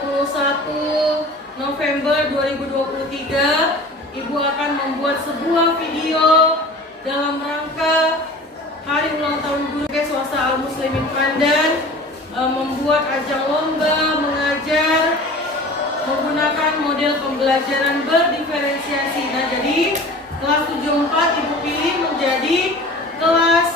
21 November 2023, Ibu akan membuat sebuah video dalam rangka Hari Ulang Tahun Guru Swasta Al-Muslimin Pandan, membuat ajang lomba mengajar menggunakan model pembelajaran berdiferensiasi. Nah, jadi kelas 74 Ibu pilih menjadi kelas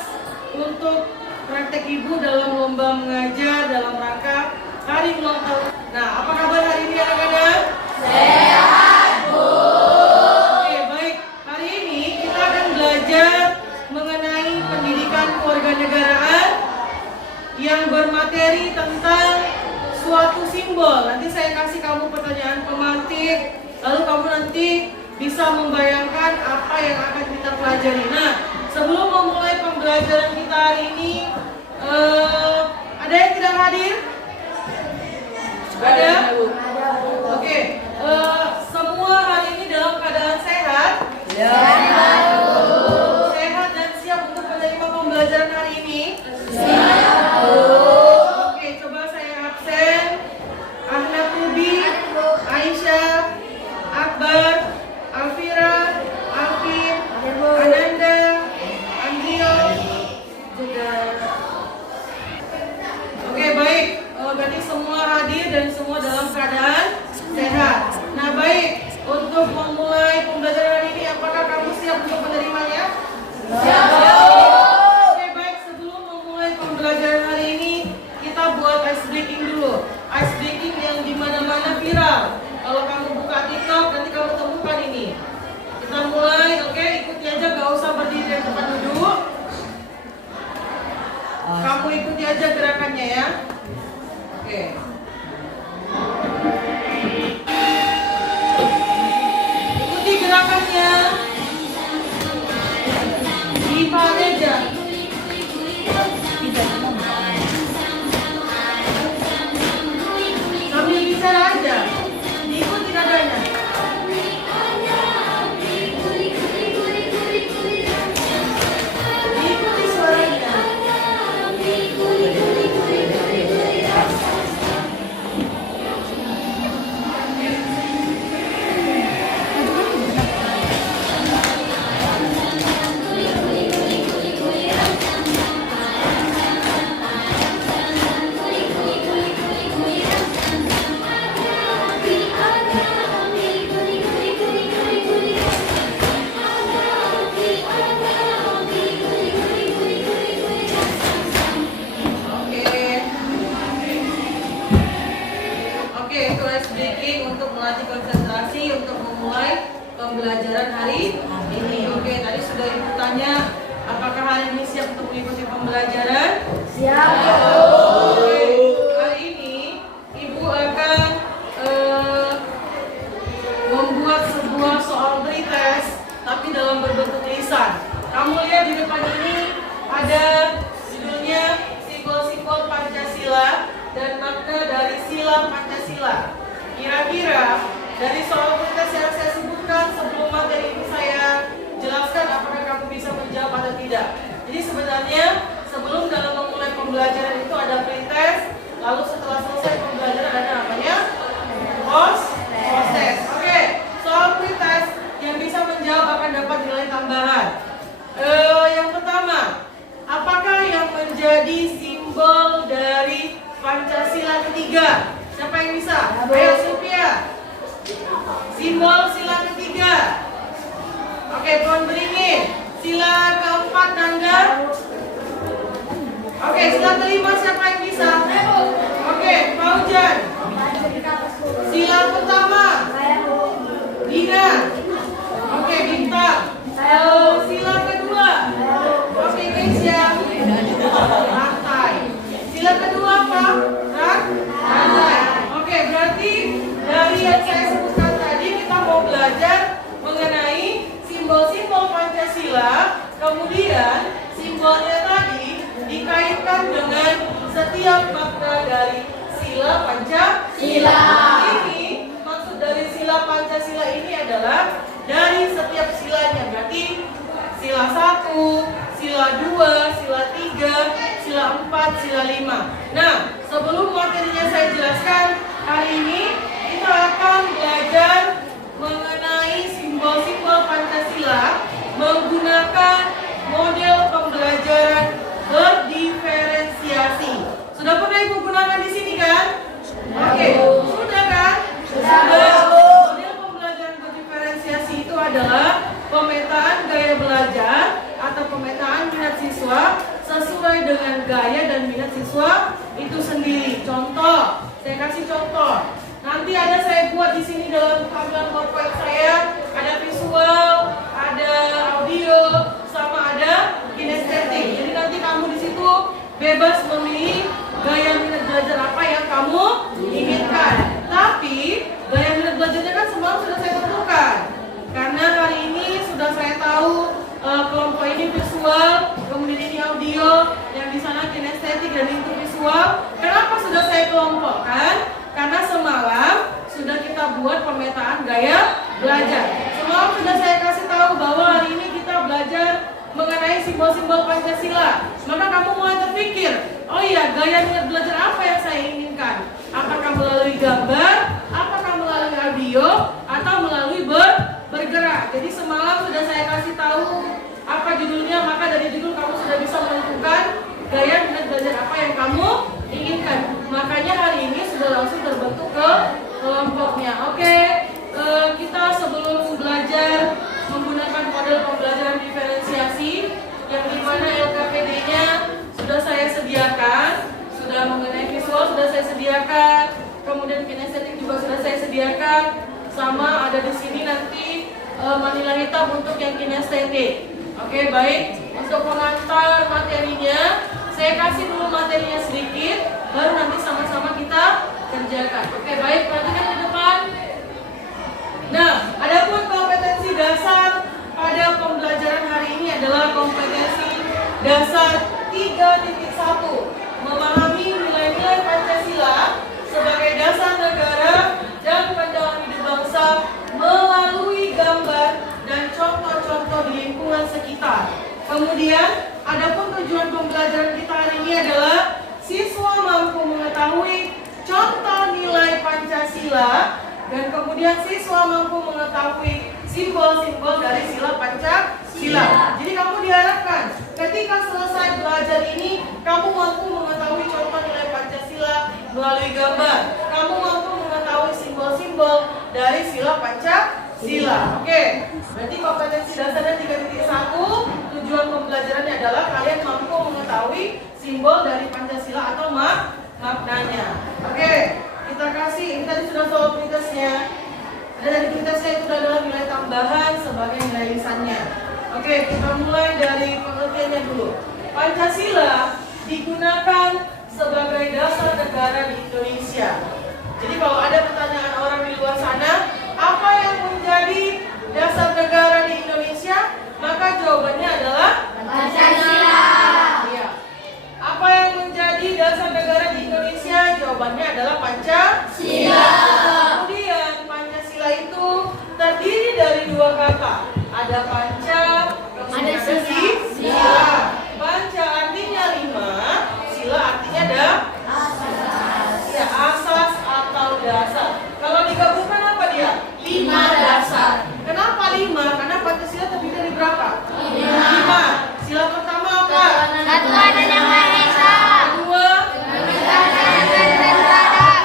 untuk praktek Ibu dalam lomba mengajar dalam rangka Hari Ulang Tahun. Nah, apa kabar hari ini anak-anak? Sehat, Bu. Oke, baik. Hari ini kita akan belajar mengenai pendidikan kewarganegaraan yang bermateri tentang suatu simbol. Nanti saya kasih kamu pertanyaan pemantik, lalu kamu nanti bisa membayangkan apa yang akan kita pelajari. Nah, sebelum memulai pembelajaran kita hari ini, ada yang tidak hadir? Ada? Oke. Semua hari ini dalam keadaan sehat? Sehat, Bu. Sehat dan siap untuk menerima pembelajaran hari ini? Siap, Bu. Oke, coba saya absen. Ahmad Ruby, Aisyah, Akbar, Alfira, Alvin, Ananda, Andrio, juga. Oke, baik. Berarti semua hadir dan semua dalam keadaan sehat. Nah, baik. Untuk memulai pembelajaran hari ini, apakah kamu siap untuk menerimanya? Siap. Oke, baik. Sebelum memulai pembelajaran hari ini, kita buat ice breaking dulu. Ice breaking yang dimana-mana viral. Kalau kamu buka TikTok, nanti kamu temukan ini. Kita mulai, oke? Ikuti aja, gak usah berdiri di tempat duduk. Kamu ikuti aja gerakannya ya. Oke. Ikuti gerakannya. Lipat aja. Sambil bicara aja. Ikuti nadanya. Ikuti suaranya. Oke, itu ice breaking untuk melatih konsentrasi untuk memulai pembelajaran hari ini. Oke, tadi sudah Ibu tanya, apakah hari ini siap untuk mengikuti pembelajaran? Siap, Oke, hari ini Ibu akan membuat sebuah soal pretest, tapi dalam berbentuk lisan. Kamu lihat di depan ini ada judulnya simbol-simbol Pancasila dan makna dari sila Pancasila. Kira-kira dari soal pretest yang saya sebutkan sebelum materi ini saya jelaskan, apakah kamu bisa menjawab atau tidak? Jadi sebenarnya sebelum dalam memulai pembelajaran itu ada pretest, lalu setelah selesai pembelajaran ada namanya post-test. Oke, soal pretest yang bisa menjawab akan dapat nilai tambahan. Yang pertama, apakah yang menjadi simbol dari Pancasila ketiga? Siapa yang bisa? Ayo Sylvia. Simbol sila ketiga. Oke, pohon beringin. Sila keempat Nanda. Oke, sila kelima siapa yang bisa? Oke, Paujan. Sila pertama Dina. Oke, Bintang. Sila kedua. Oke, Keisha. Rantai. Sila kedua apa? Rantai. Oke, berarti dari yang saya sebutkan tadi kita mau belajar mengenai simbol-simbol Pancasila. Kemudian simbolnya tadi dikaitkan dengan setiap makna dari sila Pancasila. Ini maksud dari sila Pancasila ini adalah dari setiap silanya. Berarti sila 1, sila 2, sila 3, sila 4, sila 5. Nah, sebelum materinya saya jelaskan, hari ini foto. Nanti ada saya buat di sini dalam tampilan PowerPoint saya, ada visual, ada audio, sama ada kinestetik. Jadi nanti kamu di situ bebas memilih gaya minat belajar apa yang kamu inginkan. Tapi gaya minat belajarnya kan semalam sudah saya tentukan. Karena hari ini sudah saya tahu kelompok ini visual, kemudian ini audio, yang di sana kinestetik dan itu visual. Kenapa sudah saya kelompokkan? Karena semalam sudah kita buat pemetaan gaya belajar. Semalam sudah saya kasih tahu bahwa hari ini kita belajar mengenai simbol-simbol Pancasila. Maka kamu mulai terpikir, oh iya, gaya minat belajar apa yang saya inginkan? Apakah melalui gambar, apakah melalui audio, atau melalui bergerak? Jadi semalam sudah saya kasih tahu apa judulnya, maka dari judul kamu sudah bisa menentukan gaya minat belajar apa yang kamu inginkan. Makanya hari ini sudah langsung terbentuk ke kelompoknya. Oke, kita sebelum belajar menggunakan model pembelajaran diferensiasi yang dimana LKPD-nya sudah saya sediakan, sudah mengenai visual sudah saya sediakan, kemudian kinestetik juga sudah saya sediakan, sama ada di sini nanti manila hitam untuk yang kinestetik. Oke, baik. Untuk pengantar materinya, saya kasih dulu materinya sedikit, baru nanti sama-sama kita kerjakan. Oke, baik. Perhatikan ke depan. Nah, adapun kompetensi dasar pada pembelajaran hari ini adalah kompetensi dasar 3.1, memahami nilai-nilai Pancasila sebagai dasar negara dan pedoman hidup bangsa melalui gambar dan contoh-contoh di lingkungan sekitar. Kemudian, adapun tujuan pembelajaran kita hari ini adalah siswa mampu mengetahui contoh nilai Pancasila dan kemudian siswa mampu mengetahui simbol-simbol dari sila Pancasila. Jadi kamu diharapkan ketika selesai belajar ini, kamu mampu mengetahui contoh nilai Pancasila melalui gambar. Kamu mampu mengetahui simbol-simbol dari sila Pancasila. Oke, berarti kompetensi dasarnya 3.1. Tujuan pembelajarannya adalah kalian mampu mengetahui simbol dari Pancasila atau maknanya. Oke, kita kasih, ini tadi sudah soal prioritasnya. Dan dari prioritasnya itu adalah nilai tambahan sebagai nilai lisannya. Oke, kita mulai dari pengertiannya dulu. Pancasila digunakan sebagai dasar negara di Indonesia. Jadi kalau ada pertanyaan orang di luar sana, apa yang menjadi dasar negara di Indonesia? Maka jawabannya adalah Pancasila. Iya. Apa yang menjadi dasar negara di Indonesia? Jawabannya adalah Pancasila. Kemudian Pancasila itu terdiri dari dua kata. Ada panca, kemudian ada sila. Panca artinya 5, sila artinya ya, asas atau dasar. Kalau digabungkan apa dia? 5 dasar. Kenapa 5? Karena Pancasila terdiri dari berapa? 5. Sila pertama apa? Satu dan yang Maha Esa. Kedua,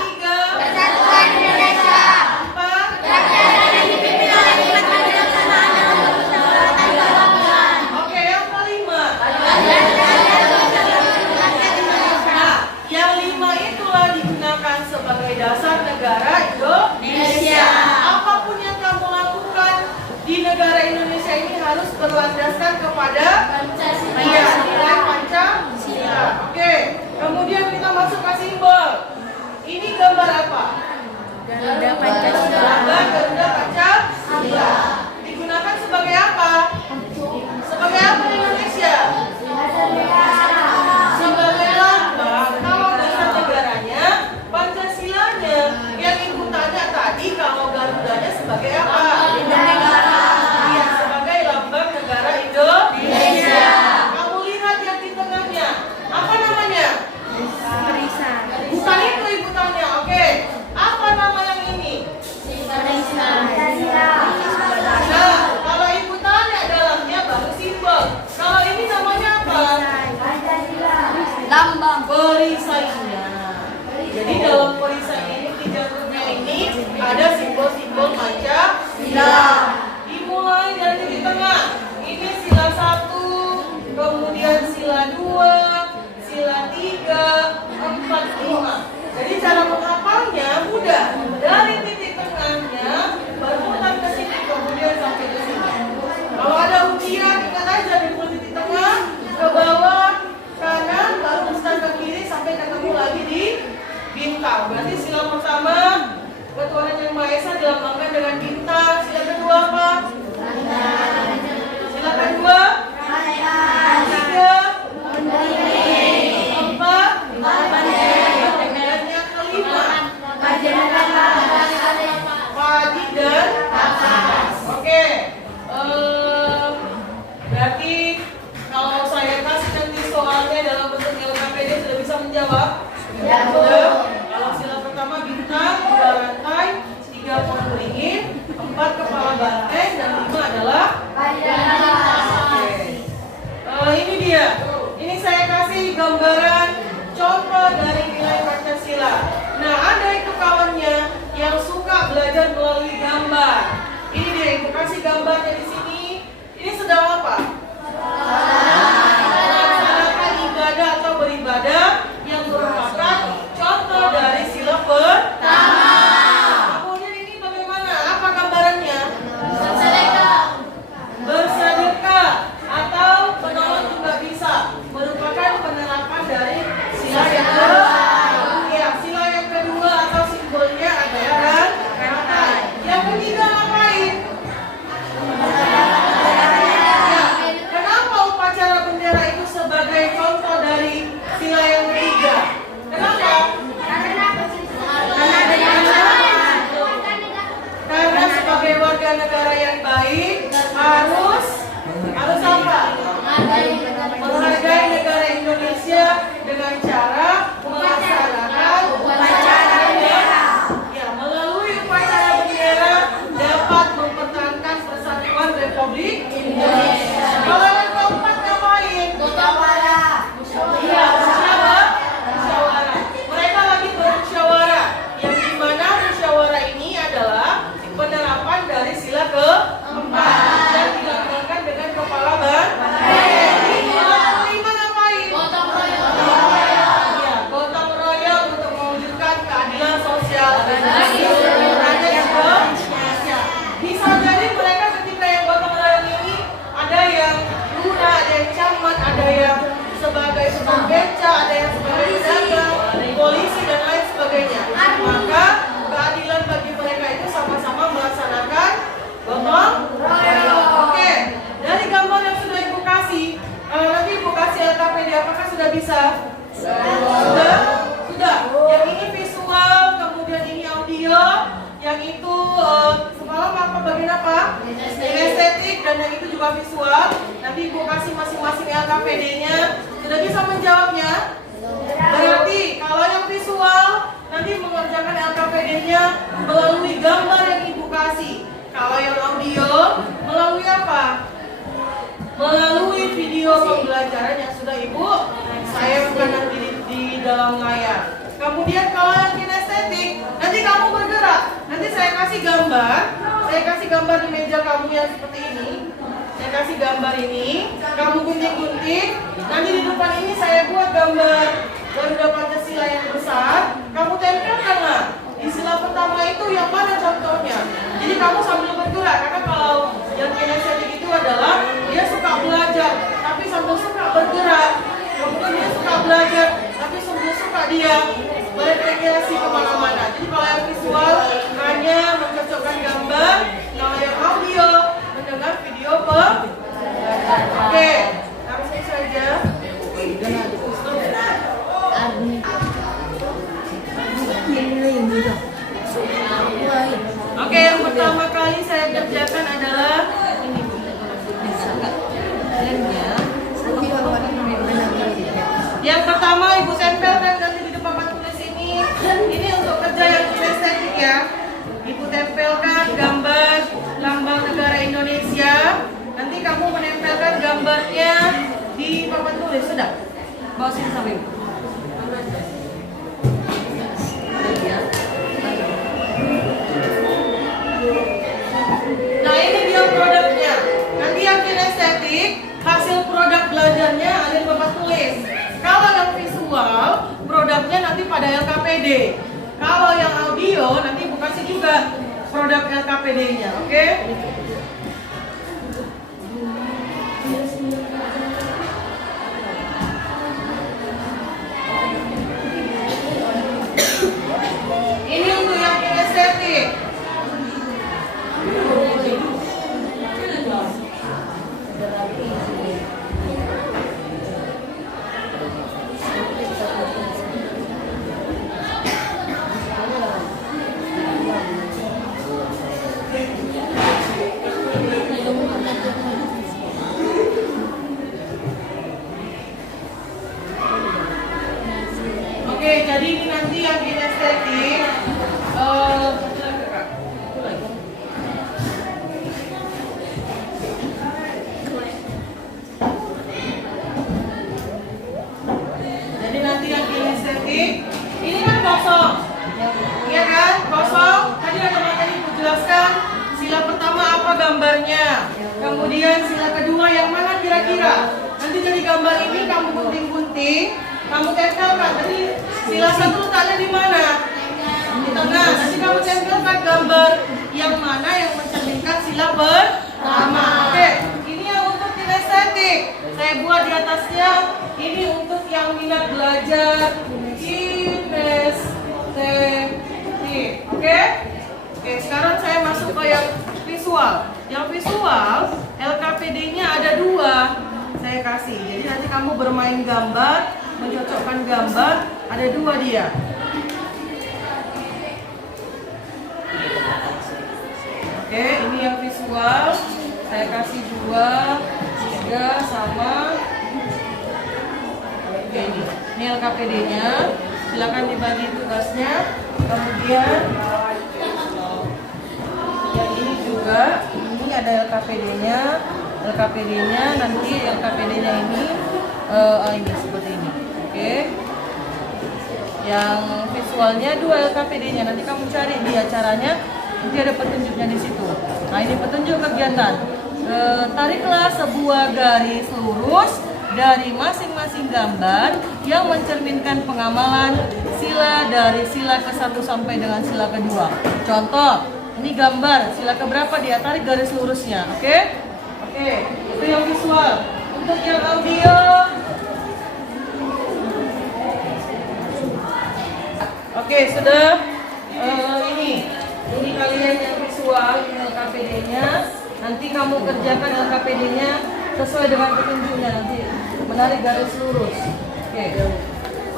tiga, Kesatuan Indonesia. empat, Yang dipimpin oleh Imam Kebijaksanaan dalam kemusyawaratan kebangsaan. oke, yang kelima. Rakyat Indonesia. Nah, yang 5 itulah digunakan sebagai dasar negara Indonesia. Apapun yang kamu lakukan di negara Indonesia ini harus berlandaskan kepada nilai Pancasila. Oke, kemudian kita masuk ke simbol. Ini gambar apa? Garuda Pancasila. Gambar Garuda Pancasila. Digunakan sebagai apa? Sebagai apa di Indonesia? Sebagai lambang. Kalau dasar negaranya, Pancasilanya. Yang ibu tanya tadi, kalau Garudanya sebagai apa? Iya, sebagai lambang negara Indonesia. Kamu lihat yang di tengahnya, apa namanya? Bukan itu ibu tanya, oke. Apa nama yang ini? sila pertama, ketuhanan yang Maha Esa dilambangkan dengan bintang. Sila kedua apa? Sila kedua? Tiga? Empat? Dan yang kelima? Padi dan kapas. Oke. Berarti kalau saya kasih nanti soalnya dalam bentuk LKPD sudah bisa menjawab? Sudah. Kalau sila pertama bintang, 2 rantai, 3 pohon beringin, 4 kepala banteng, dan 5 adalah ini dia. Ini saya kasih gambaran contoh dari nilai Pancasila. Nah, ada itu kawannya yang suka belajar melalui gambar. Ini dia, ibu kasih gambarnya di sini. Ini sedang apa? Melaksanakan ibadah atau beribadah yang merupakan contoh dari sila pertama. Kemudian ini bagaimana? Apa gambarannya? Bersedekah atau menolong juga bisa, merupakan penerapan dari sila yang kedua. Ya, sila yang kedua atau simbolnya adalah rantai. Yang ketiga ngapain? Ya, kenapa upacara bendera itu sebagai contoh dari sila yang ketiga? Kenapa? Karena sebagai warga negara yang baik harus apa? Menghargai negara Indonesia dengan cara melaksanakan upacara bendera. Ya, melalui upacara bendera dapat mempertahankan persatuan Republik Indonesia. Kalau yang keempat ngapain? Iya, musyawarah. Mereka lagi bermusyawarah. Yang dimana musyawarah ini adalah penerapan dari sila keempat dan dilambangkan dengan kepala banteng. Kelima ngapain? Ya, gotong royong untuk mewujudkan keadilan sosial. Bisa jadi mereka ketika yang gotong royong ini ada yang lurah, ada yang camat, ada yang sebagai tukang beca, ada yang sebagai pedagang, polisi dan lain sebagainya. Maka keadilan bagi mereka itu sama-sama melaksanakan gotong royong. Oke, dari gambar yang sudah ibu kasih, nanti ibu kasih LKPD apakah sudah bisa? Sudah. Yang ini visual, kemudian ini audio, yang itu semalam apa bagian apa? Estetik, dan yang itu juga visual. Nanti ibu kasih masing-masing LKPD-nya. Sudah bisa menjawabnya? Berarti kalau yang visual nanti mengerjakan LKPD-nya melalui gambar yang ibu kasih. Kalau yang audio melalui apa? Melalui video pembelajaran yang sudah ibu sayangkan nanti di dalam layar. Kemudian kalau yang kinestetik, nanti kamu bergerak. Nanti saya kasih gambar di meja kamu yang seperti ini. Saya kasih gambar ini, kamu gunting-gunting. Nanti di depan ini saya buat gambar Garuda Pancasila yang besar. Kamu tempelkan lah. Di sila pertama itu yang mana contohnya? Jadi kamu sambil bergerak, karena kalau yang kinestetik itu adalah dia suka belajar, tapi sambil suka bergerak. Kemudian dia suka belajar, tapi sambil suka dia berrekreasi kemana-mana. Jadi kalau yang visual hanya mencocokkan gambar, kalau yang audio mendengar video pembelajaran. Oke, langsung saja. Oke, yang pertama kali saya kerjakan adalah ini. Yang pertama ibu tempelkan nanti di depan papan tulis ini. Ini untuk kerja yang estetik ya. Ibu tempelkan gambar lambang negara Indonesia. Nanti kamu menempelkan gambarnya di papan tulis. Sudah? Bawa sini sampai ibu. Nah ini dia produknya. Nanti yang kinestetik, hasil produk belajarnya ada di papan tulis. Kalau yang visual, produknya nanti pada LKPD. Kalau yang audio, nanti ibu kasih juga produk LKPD-nya, oke? gambarnya. Kemudian sila kedua yang mana kira-kira? Nanti dari gambar ini kamu gunting-gunting, kamu tempelkan. Tadi sila satu letaknya di mana? Di tengah. Nanti kamu tempelkan gambar yang mana yang mencerminkan sila pertama. Oke, ini yang untuk kinestetik. Saya buat di atasnya. Ini untuk yang minat belajar kinestetik. Oke? Oke, sekarang saya masuk ke yang visual. Yang visual, LKPD-nya ada 2. Saya kasih. Jadi nanti kamu bermain gambar, mencocokkan gambar, ada 2 dia. Oke, ini yang visual. Saya kasih 2, 3 sama. Oke, ini LKPD-nya. Silakan dibagi tugasnya. Kemudian yang ini juga, ini ada LKPD-nya. LKPD-nya nanti LKPD-nya ini seperti ini. Oke. Yang visualnya 2 LKPD-nya. Nanti kamu cari dia caranya. Nanti ada petunjuknya di situ. Nah, ini petunjuk kegiatan. Tariklah sebuah garis lurus dari masing-masing gambar yang mencerminkan pengamalan sila dari sila ke-1 sampai dengan sila kedua. Contoh, ini gambar sila keberapa dia, tarik garis lurusnya. Oke? Oke, itu yang visual. Untuk yang audio, oke, sudah. Ini kalian yang visual, ini LKPD-nya. Nanti kamu kerjakan LKPD-nya sesuai dengan petunjuknya, nanti menarik garis lurus. Oke.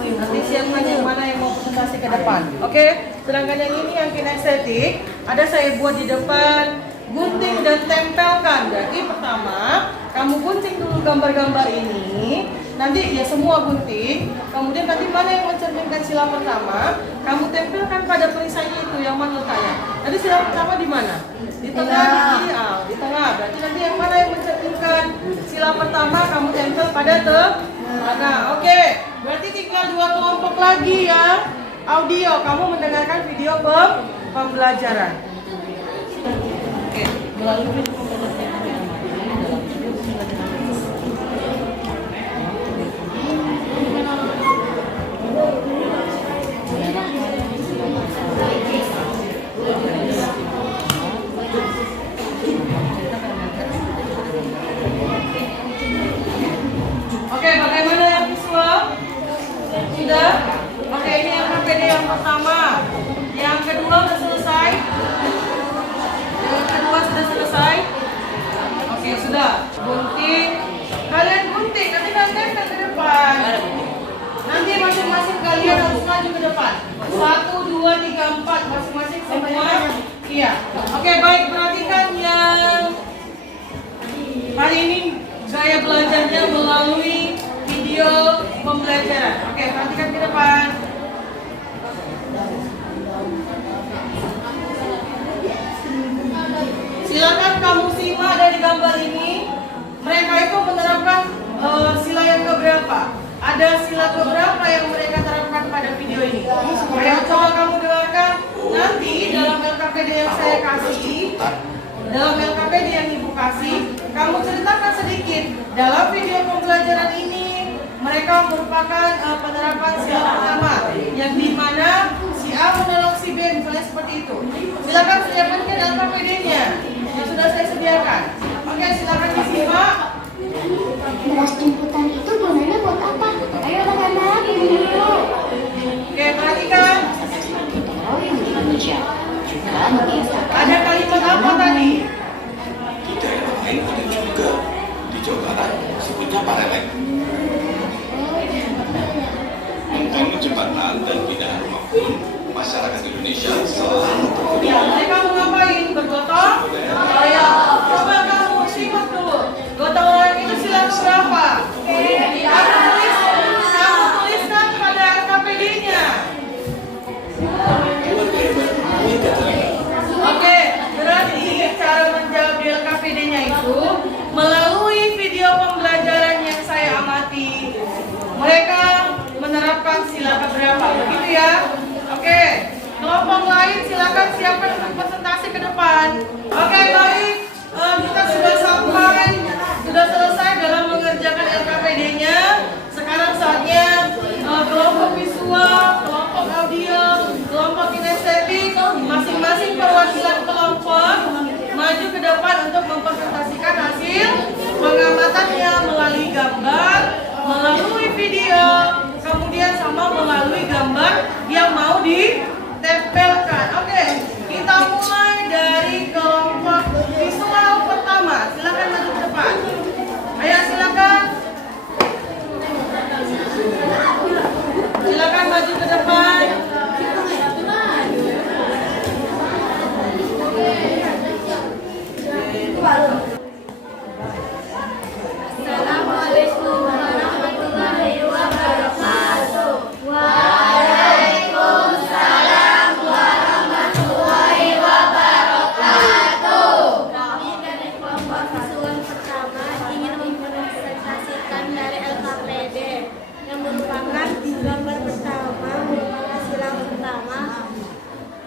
Nanti siapkan yang mana yang mau presentasi ke depan. Oke. Sedangkan yang ini yang kinestetik, ada saya buat di depan, gunting dan tempelkan. Jadi pertama, kamu gunting dulu gambar-gambar ini. Nanti ya semua gunting. Kemudian nanti mana yang mencerminkan sila pertama, kamu tempelkan pada perisainya itu yang mana letaknya. Nanti sila pertama di mana? Di tengah, di kiri, di tengah. Berarti nanti yang mana yang mencerminkan sila pertama, kamu tempel pada tengah. Oke. Berarti tinggal 2 kelompok lagi ya. Audio, kamu mendengarkan video pembelajaran. Oke, melalui video pembelajaran. Oke, bagaimana yang visual? Sudah? Oke, ini yang KPD yang pertama. Yang kedua sudah selesai? Yang kedua sudah selesai? Oke, sudah. Gunting. Kalian gunting, nanti kalian ke depan. Nanti masing-masing kalian harus maju ke depan. 1, 2, 3, 4. Masing-masing semua. Iya. Oke, baik. Perhatikan yang hari ini gaya belajarnya melalui video pembelajaran. Oke, perhatikan ke depan. Silakan kamu simak dari gambar ini. Mereka itu menerapkan sila yang keberapa? Ada sila keberapa yang mereka terapkan pada video ini? Ayo coba kamu dengarkan. Nanti dalam LKPD yang saya kasih, dalam LKPD yang Ibu kasih, kamu ceritakan sedikit. Dalam video pembelajaran ini, mereka merupakan penerapan sila pertama, yang dimana si A menolong si B, misalnya seperti itu. Silakan siapkan LKPD-nya yang sudah saya sediakan. Oke, silakan disimak. Beras jemputan itu gunanya buat apa? Ayo anak-anak, video. Oke, perhatikan. Yang di Indonesia juga membiasakan. Ada kalimat apa tadi? Di daerah lain ada juga. Di Jawa Barat sebutnya parelek. Membangun jembatan dan pindahan rumah pun masyarakat Indonesia selalu terhubung. Ya, mereka mau ngapain? Bergotong? Ya, coba kamu simak dulu. Gotong royong itu sila berapa? Kamu tuliskan pada LKPD-nya. Oke, berarti cara menjawab di LKPD-nya itu melalui video pembelajaran yang saya amati. Mereka menerapkan sila keberapa, begitu ya? Oke, kelompok lain silakan siapkan untuk presentasi ke depan. Oke, baik. melalui video, kemudian sama melalui gambar yang mau ditempelkan. Oke, kita mulai dari kelompok visual pertama. Silakan maju ke depan. Ayo silakan. Silakan maju ke depan. Assalamualaikum warahmatullahi wabarakatuh. Waalaikumsalam warahmatullahi wabarakatuh. Kami dari kelompok visual pertama ingin mempresentasikan dari LKPD yang merupakan gambar pertama merupakan sila pertama,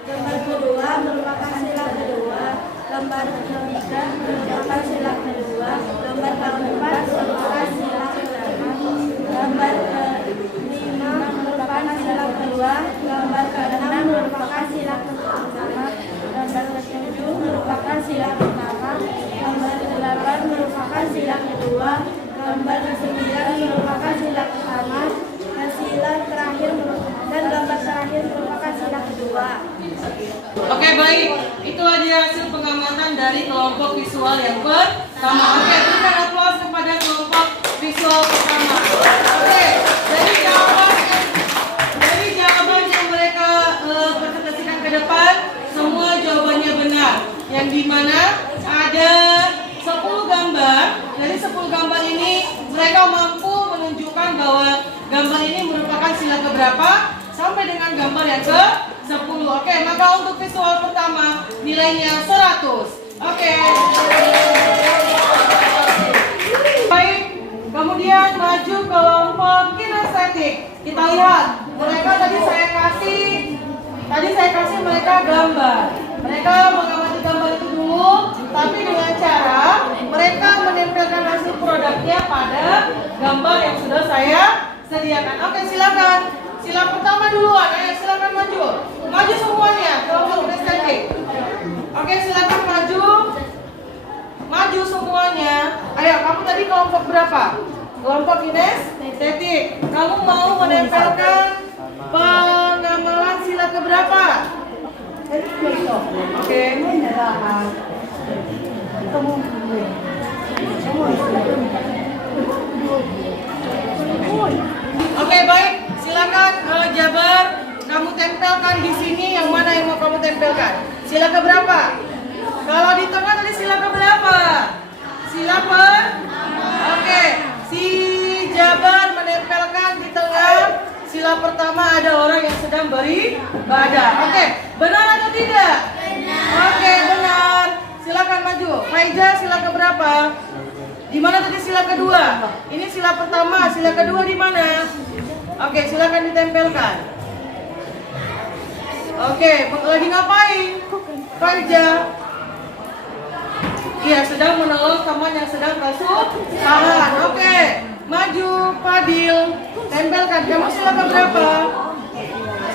gambar kedua merupakan sila kedua, gambar ketiga merupakan sila kedua, gambar keempat merupakan sila pertama, gambar kelima merupakan sila kedua, gambar keenam merupakan sila pertama, gambar ketujuh merupakan sila pertama, gambar kedelapan merupakan sila kedua, gambar kesembilan merupakan sila pertama, dan sila terakhir dan gambar terakhir merupakan sila kedua. Oke, baik. Itu aja hasil pengamatan dari kelompok visual yang pertama. Oke, berikan aplaus kepada kelompok visual pertama. Oke, dari jawaban yang mereka presentasikan ke depan, semua jawabannya benar. Yang dimana ada 10 gambar. Dari 10 gambar ini mereka mampu menunjukkan bahwa gambar ini merupakan sila keberapa sampai dengan gambar yang ke-10. Oke, maka untuk visual pertama nilainya 100. Oke. Baik, kemudian maju kelompok kinestetik. Kita lihat, mereka tadi saya kasih mereka gambar. Mereka mengamati gambar itu dulu, tapi dengan cara mereka menempelkan hasil produknya pada gambar yang sudah saya sediakan. Oke, silakan. Sila pertama duluan, ayo silakan maju. Maju semuanya, kelompok kinestetik. Oke, silakan maju. Maju semuanya. Ayo, kamu tadi kelompok berapa? Kelompok kinestetik. Kamu mau menempelkan pengamalan sila keberapa? Oke. Oke, baik. Silakan Jabar, kamu tempelkan di sini yang mana yang mau kamu tempelkan. Sila keberapa? Kalau di tengah tadi sila keberapa? Sila per? Oke, si Jabar menempelkan di tengah sila pertama ada orang yang sedang beribadah. Oke, benar atau tidak? Oke, benar. Silakan maju. Faiza, sila keberapa? Di mana tadi sila kedua? Ini sila pertama, sila kedua di mana? Oke, silakan ditempelkan. Oke, lagi ngapain? Faiza. Iya, sedang menolong teman yang sedang kesusahan. Oke, maju Fadil. Tempelkan. Kamu sila keberapa?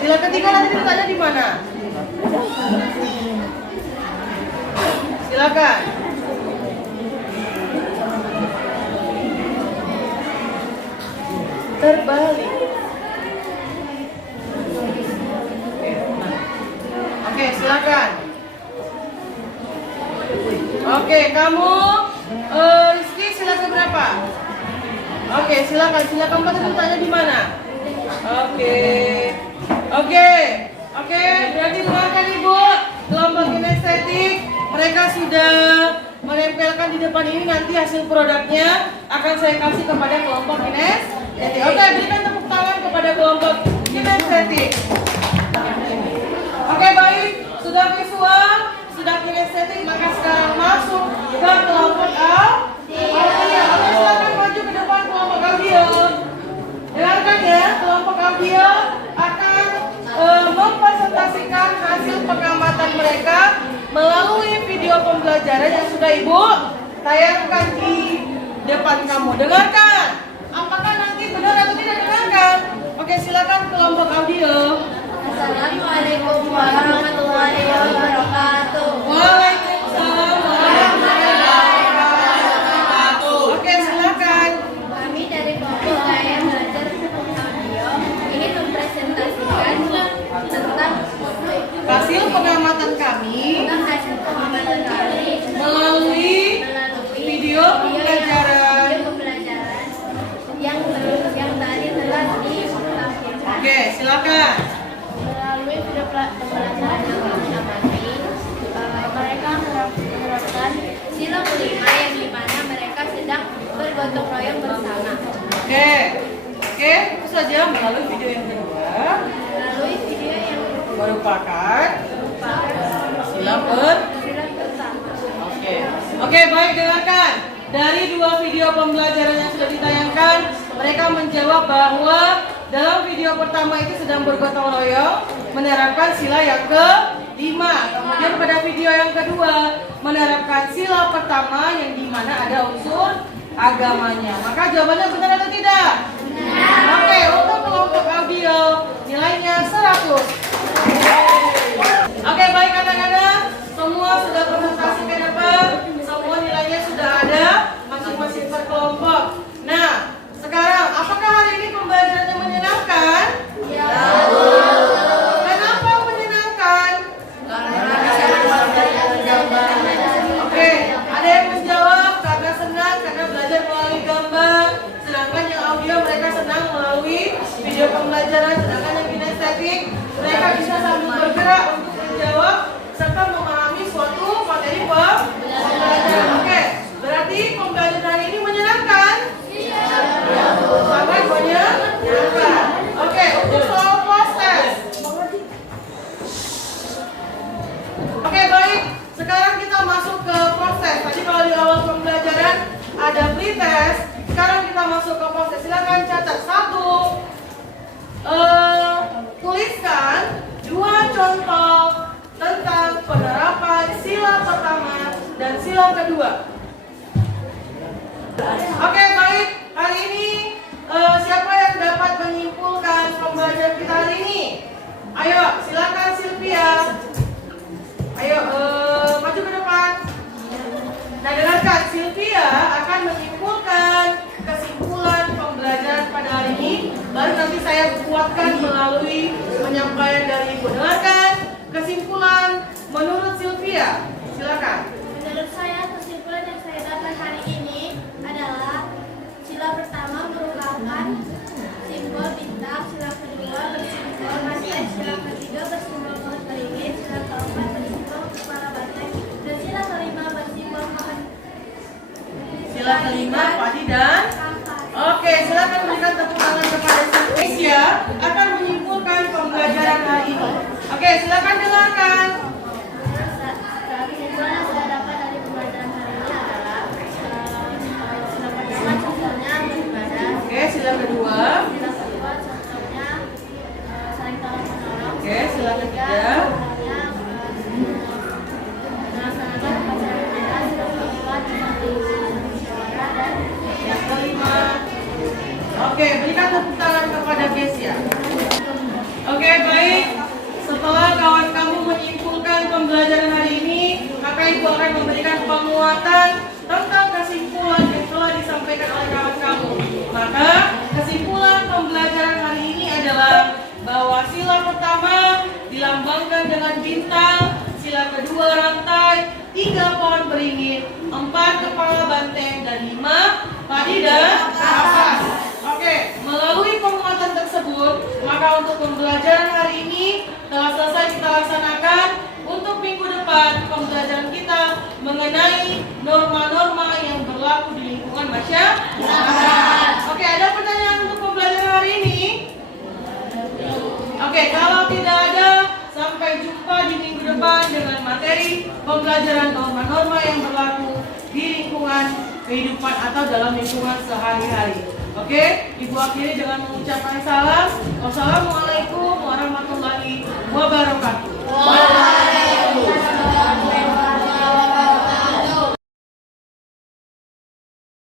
Sila ketiga nanti ditanya di mana? Silakan. Terbalik. Oke, silakan. Oke, kamu Rizky sila keberapa? Oke, silakan. Sila keempat itu tanya di mana? Oke, berarti dengarkan Ibu. Kelompok kinestetik mereka sudah menempelkan di depan ini, nanti hasil produknya akan saya kasih kepada kelompok kinestetik. Oke, berikan tepuk tangan kepada kelompok kinestetik. Oke, baik. Sudah visual, sudah kinestetik, maka sekarang masuk ke kelompok audio. Oke, silakan maju ke depan kelompok audio. Dengarkan ya, kelompok audio akan mempresentasikan hasil pengamatan mereka melalui video pembelajaran yang sudah Ibu tayangkan di depan kamu. Dengarkan. Apakah nanti benar atau tidak dengarkan? Oke, silakan kelompok audio. Assalamualaikum warahmatullahi wabarakatuh. Waalaikumsalam warahmatullahi wabarakatuh. Oke, silakan. Kami dari kelompok pengamatan kami melalui video pembelajaran. Yang tadi telah ditampilkan. Oke, silakan. Melalui video pembelajaran yang kami amati, mereka menerapkan sila kelima yang dimana mereka sedang bergotong royong bersama. Oke, itu saja melalui video yang kedua. Melalui video yang Merupakan sila pertama. Oke, baik, dengarkan. Dari dua video pembelajaran yang sudah ditayangkan, mereka menjawab bahwa dalam video pertama itu sedang bergotong royong, menerapkan sila yang ke-5. Kemudian pada video yang kedua, menerapkan sila pertama yang dimana ada unsur agamanya. Maka jawabannya benar atau tidak? Benar. Oke, untuk kelompok audio nilainya 100. Oke, baik anak-anak, semua sudah presentasi ke depan, semua nilainya sudah ada masing-masing per kelompok. Nah, sekarang apakah hari ini pembelajarannya menyenangkan? Ya. Kenapa menyenangkan? Karena bisa belajar gambar. Oke, ada yang menjawab karena senang karena belajar melalui gambar. Sedangkan yang audio mereka senang melalui video pembelajaran. Sedangkan yang kinestetik mereka bisa sambil bergerak untuk menjawab serta memahami suatu materi pembelajaran. Oke, berarti pembelajaran hari ini menyenangkan? Iya. Sangat menyenangkan. Oke, untuk soal proses. Oke, baik. Sekarang kita masuk ke proses. Tadi kalau di awal pembelajaran ada pretest. Sekarang kita masuk ke proses. Silakan catat. 1. Tuliskan 2 contoh tentang penerapan sila pertama dan sila kedua. Oke, baik. Hari ini siapa yang dapat menyimpulkan pembelajaran kita hari ini? Ayo, silakan Sylvia. Ayo, maju ke depan. Nah, dengarkan, Sylvia akan menyimpulkan kesimpulan pembelajaran pada hari ini. Baru nanti saya kuatkan melalui penyampaian dari Ibu. Dengarkan kesimpulan menurut Sylvia. Silakan. Menurut saya, kesimpulan yang saya dapat hari ini adalah sila pertama merupakan simbol bintang, sila kedua bersimbol banteng, sila ketiga bersimbol pohon beringin, sila keempat bersimbol kepala banteng, dan sila kelima bersimbol pohon. Sila kelima padi dan oke, silakan berikan tepuk tangan kepada Sylvia akan menyimpulkan pembelajaran hari ini. Oke, silakan dengarkan. Kesimpulan yang saya dapat dari pembelajaran hari ini adalah sila pertama contohnya beribadah. Oke, sila kedua. Sila kedua contohnya saling tolong menolong. Oke, sila ketiga. Melaksanakan upacara negara. Sila keempat musyawarah dan Yang kelima. Oke, berikan tepuk tangan kepada Kesia. Oke, baik. Setelah kawan kamu menyimpulkan pembelajaran hari ini, maka Ibu akan memberikan penguatan tentang kesimpulan yang telah disampaikan oleh kawan kamu. Maka kesimpulan pembelajaran hari ini adalah bahwa sila pertama dilambangkan dengan bintang, sila kedua rantai, 3 pohon beringin, 4 kepala banteng, dan 5 padi dan kapas. Oke, melalui penguatan tersebut, maka untuk pembelajaran hari ini telah selesai kita laksanakan. Untuk minggu depan, pembelajaran kita mengenai norma-norma yang berlaku di lingkungan masyarakat. Oke, ada pertanyaan untuk pembelajaran hari ini? Oke, kalau tidak ada, sampai jumpa di minggu depan dengan materi pembelajaran norma-norma yang berlaku di lingkungan kehidupan atau dalam lingkungan sehari-hari. Oke, Ibu akhiri dengan mengucapkan salam. Wassalamualaikum warahmatullahi wabarakatuh.